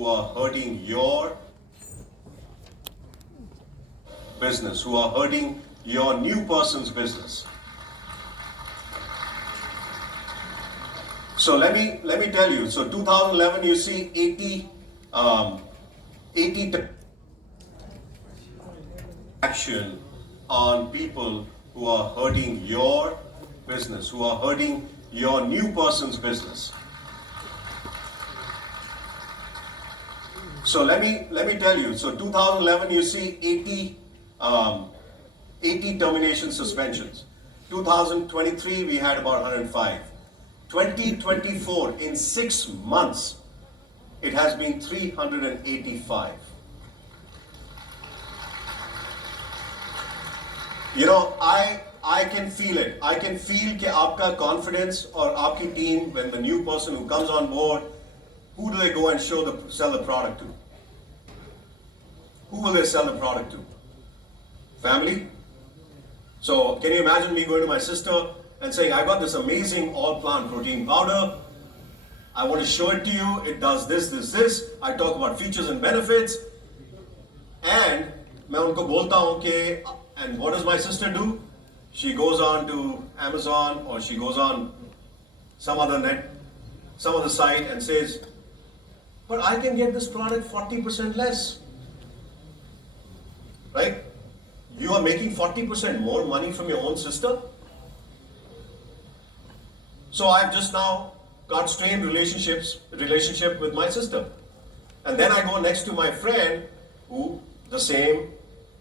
who are hurting your business, who are hurting your new person's business. So let me tell you. So 2011, you see 80 action on people who are hurting your business, who are hurting your new person's business. So let me tell you. So 2011, you see 80 termination suspensions. 2023, we had about 105. 2024, in 6 months, it has been 385. You know, I can feel it. I can feel कि आपका confidence और आपकी team, when the new person who comes on board, who do they go and sell the product to? Who will they sell the product to? Family? So can you imagine me going to my sister and saying, I got this amazing all-plant protein powder. I want to show it to you. It does this, this, this. I talk about features and benefits. And मैं उनको बोलता हूँ कि, and what does my sister do? She goes on to Amazon or she goes on some other site and says, but I can get this product 40% less. Right? You are making 40% more money from your own sister. So I've just now got strained relationship with my sister. And then I go next to my friend who the same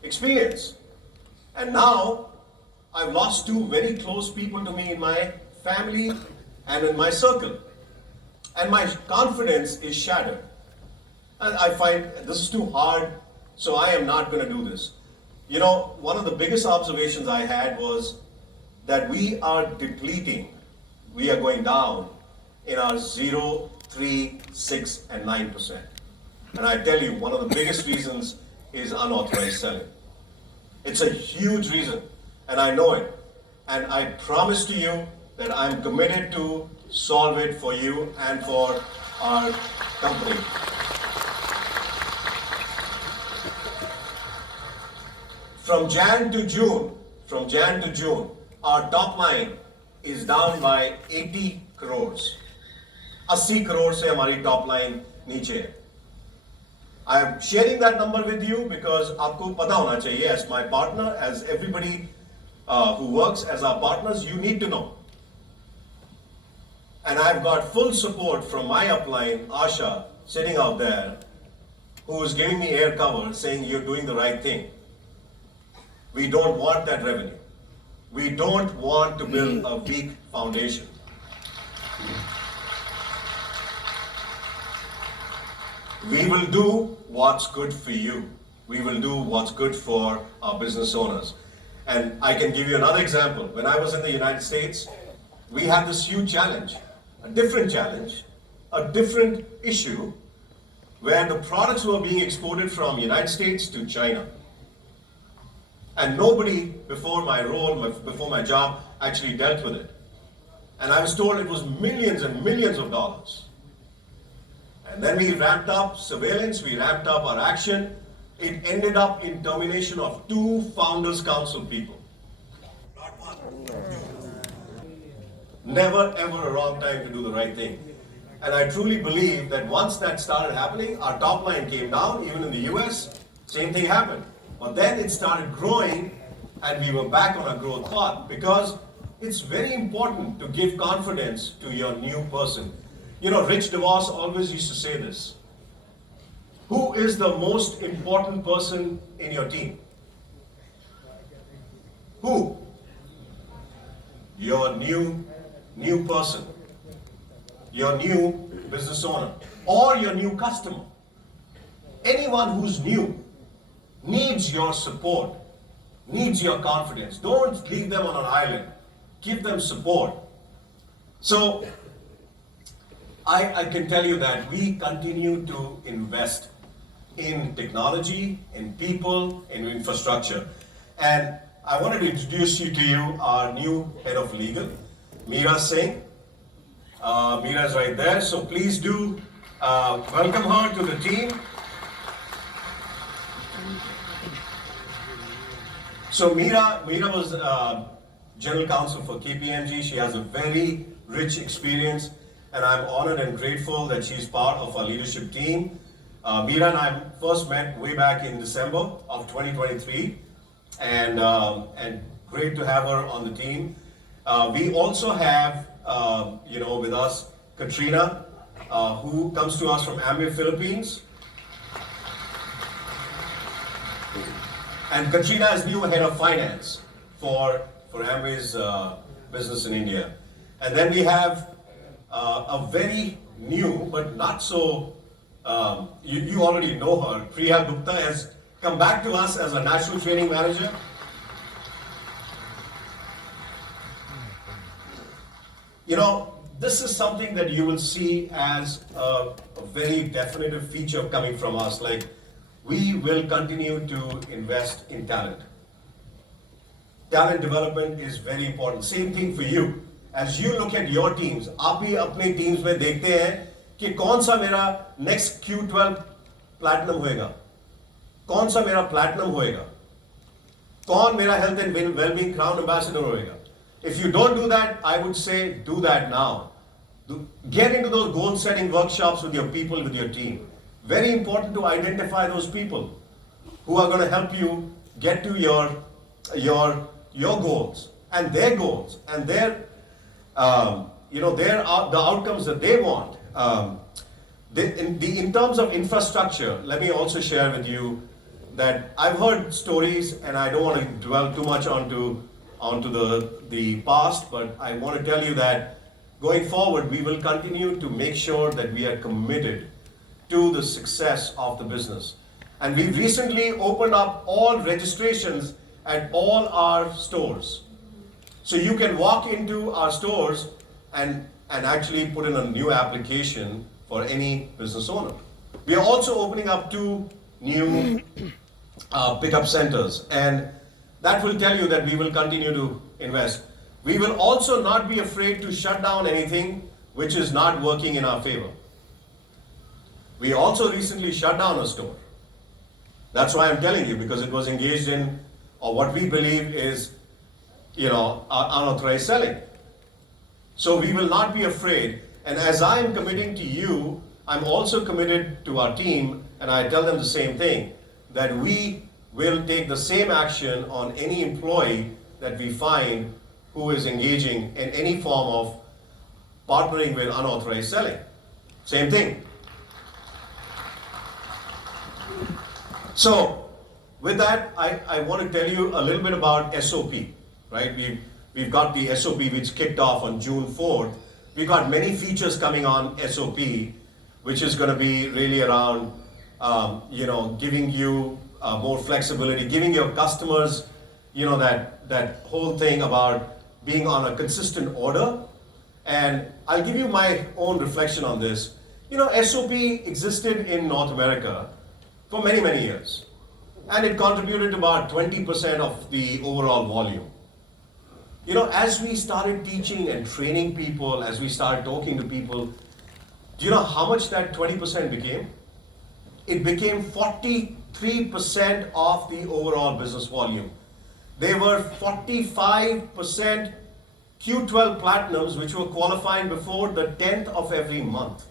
experience. And now I've lost two very close people to me in my family and in my circle. And my confidence is shattered. And I find this is too hard, so I am not going to do this. You know, one of the biggest observations I had was that we are depleting, we are going down in our 0, 3, 6, and 9%. And I tell you, one of the biggest reasons is unauthorized selling. It's a huge reason, and I know it. And I promise to you that I'm committed to solve it for you and for our company. From Jan to June, our top line is down by 80 crores. 80 crore से हमारी top line नीचे है. I am sharing that number with you because आपको पता होना चाहिए, as my partner, as everybody who works as our partners, you need to know. And I've got full support from my upline, Asha, sitting out there, who is giving me air cover, saying you're doing the right thing. We don't want that revenue. We don't want to build a weak foundation. We will do what's good for you. We will do what's good for our business owners. And I can give you another example. When I was in the United States, we had this huge challenge, a different issue, where the products were being exported from United States to China. And nobody before my role, before my job, actually dealt with it. And I was told it was millions and millions of dollars. And then we ramped up surveillance, we ramped up our action. It ended up in termination of 2 Founders Council people. Not one. Never ever a wrong time to do the right thing. And I truly believe that once that started happening, our top line came down, even in the US, same thing happened. But then it started growing and we were back on a growth path because it's very important to give confidence to your new person. You know, Rich DeVos always used to say this. Who is the most important person in your team? Who? Your new person. Your new business owner. Or your new customer. Anyone who's new needs your support, needs your confidence. Don't leave them on an island. Give them support. So, I can tell you that we continue to invest in technology, in people, in infrastructure. And I wanted to introduce you to our new head of legal, Meera Singh. Meera is right there. So please do Welcome her to the team. So Meera was General Counsel for KPMG. She has a very rich experience, and I'm honored and grateful that she's part of our leadership team. Meera and I first met way back in December of 2023, and great to have her on the team. We also have, with us, Katrina, who comes to us from Amway Philippines. And Katrina is new head of finance for Amway's business in India. And then we have a very new, but not so, you already know her, Priya Gupta has come back to us as a national training manager. You know, this is something that you will see as a very definitive feature coming from us. Like, we will continue to invest in talent. Talent development is very important. Same thing for you. As you look at your teams, आप भी अपने teams में देखते हैं कि कौन सा मेरा next Q12 platinum होएगा, कौन सा मेरा platinum होएगा, कौन मेरा health and well-being crown ambassador होएगा. If you don't do that, I would say do that now. Get into those goal-setting workshops with your people, with your team. Very important to identify those people who are going to help you get to your goals and their goals and their the outcomes that they want. In terms of infrastructure, let me also share with you that I've heard stories, and I don't want to dwell too much onto the past, but I want to tell you that going forward, we will continue to make sure that we are committed to the success of the business. And we've recently opened up all registrations at all our stores. So you can walk into our stores and actually put in a new application for any business owner. We are also opening up 2 new pickup centers, and that will tell you that we will continue to invest. We will also not be afraid to shut down anything which is not working in our favor. We also recently shut down a store. That's why I'm telling you, because it was engaged in, or what we believe is, unauthorized selling. So we will not be afraid. And as I am committing to you, I'm also committed to our team, and I tell them the same thing, that we will take the same action on any employee that we find who is engaging in any form of partnering with unauthorized selling. Same thing. So, with that, I want to tell you a little bit about SOP, right? We've got the SOP which kicked off on June 4th. We've got many features coming on SOP, which is going to be really around, giving you more flexibility, giving your customers, that whole thing about being on a consistent order. And I'll give you my own reflection on this. SOP existed in North America for many, many years. And it contributed to about 20% of the overall volume. As we started teaching and training people, as we started talking to people, do you know how much that 20% became? It became 43% of the overall business volume. There were 45% Q12 platinums which were qualifying before the 10th of every month.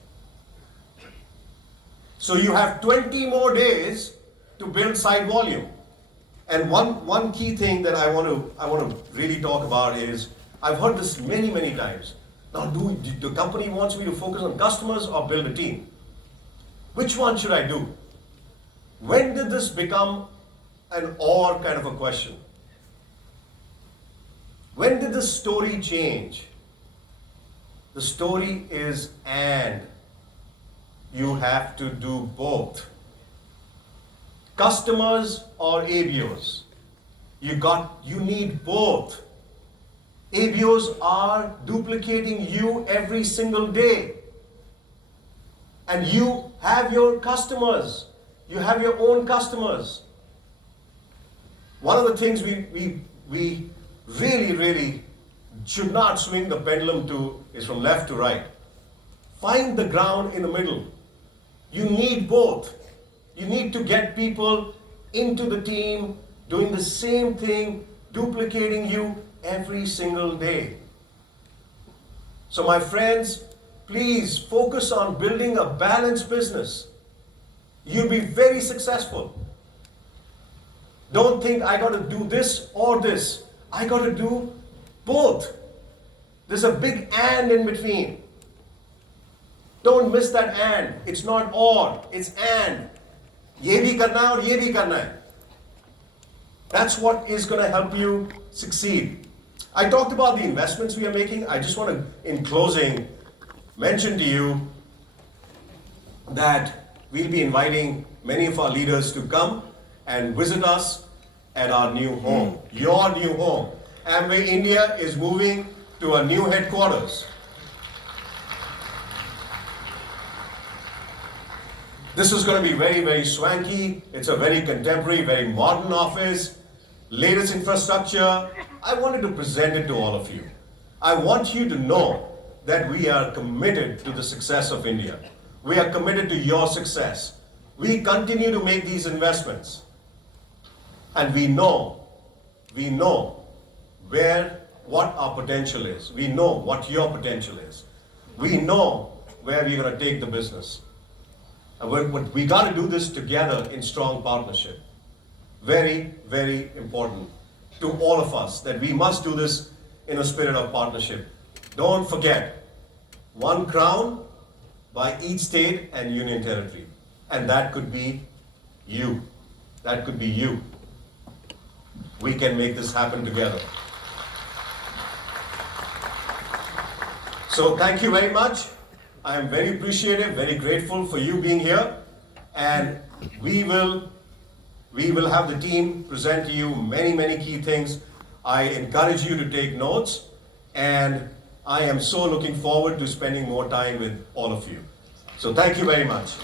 So you have 20 more days to build site volume. And one key thing that I want to really talk about is, I've heard this many, many times. Now, the company wants me to focus on customers or build a team? Which one should I do? When did this become an or kind of a question? When did the story change? The story is and. You have to do both. Customers or ABOs. You need both. ABOs are duplicating you every single day. And you have your customers. You have your own customers. One of the things we really should not swing the pendulum to is from left to right. Find the ground in the middle. You need both. You need to get people into the team, doing the same thing, duplicating you every single day. So my friends, please focus on building a balanced business. You'll be very successful. Don't think I got to do this or this. I got to do both. There's a big and in between. Don't miss that and. It's not or, it's and. ये भी करना है और ये भी करना है. That's what is going to help you succeed. I talked about the investments we are making. I just want to, in closing, mention to you that we'll be inviting many of our leaders to come and visit us at our new home, your new home. Amway India is moving to a new headquarters. This is going to be very, very swanky. It's a very contemporary, very modern office, latest infrastructure. I wanted to present it to all of you. I want you to know that we are committed to the success of India. We are committed to your success. We continue to make these investments. And we know what our potential is. We know what your potential is. We know where we're going to take the business. And we got to do this together in strong partnership. Very, very important to all of us that we must do this in a spirit of partnership. Don't forget, one crown by each state and union territory. And that could be you. That could be you. We can make this happen together. So thank you very much. I am very appreciative, very grateful for you being here. And we will have the team present to you many, many key things. I encourage you to take notes. And I am so looking forward to spending more time with all of you. So thank you very much.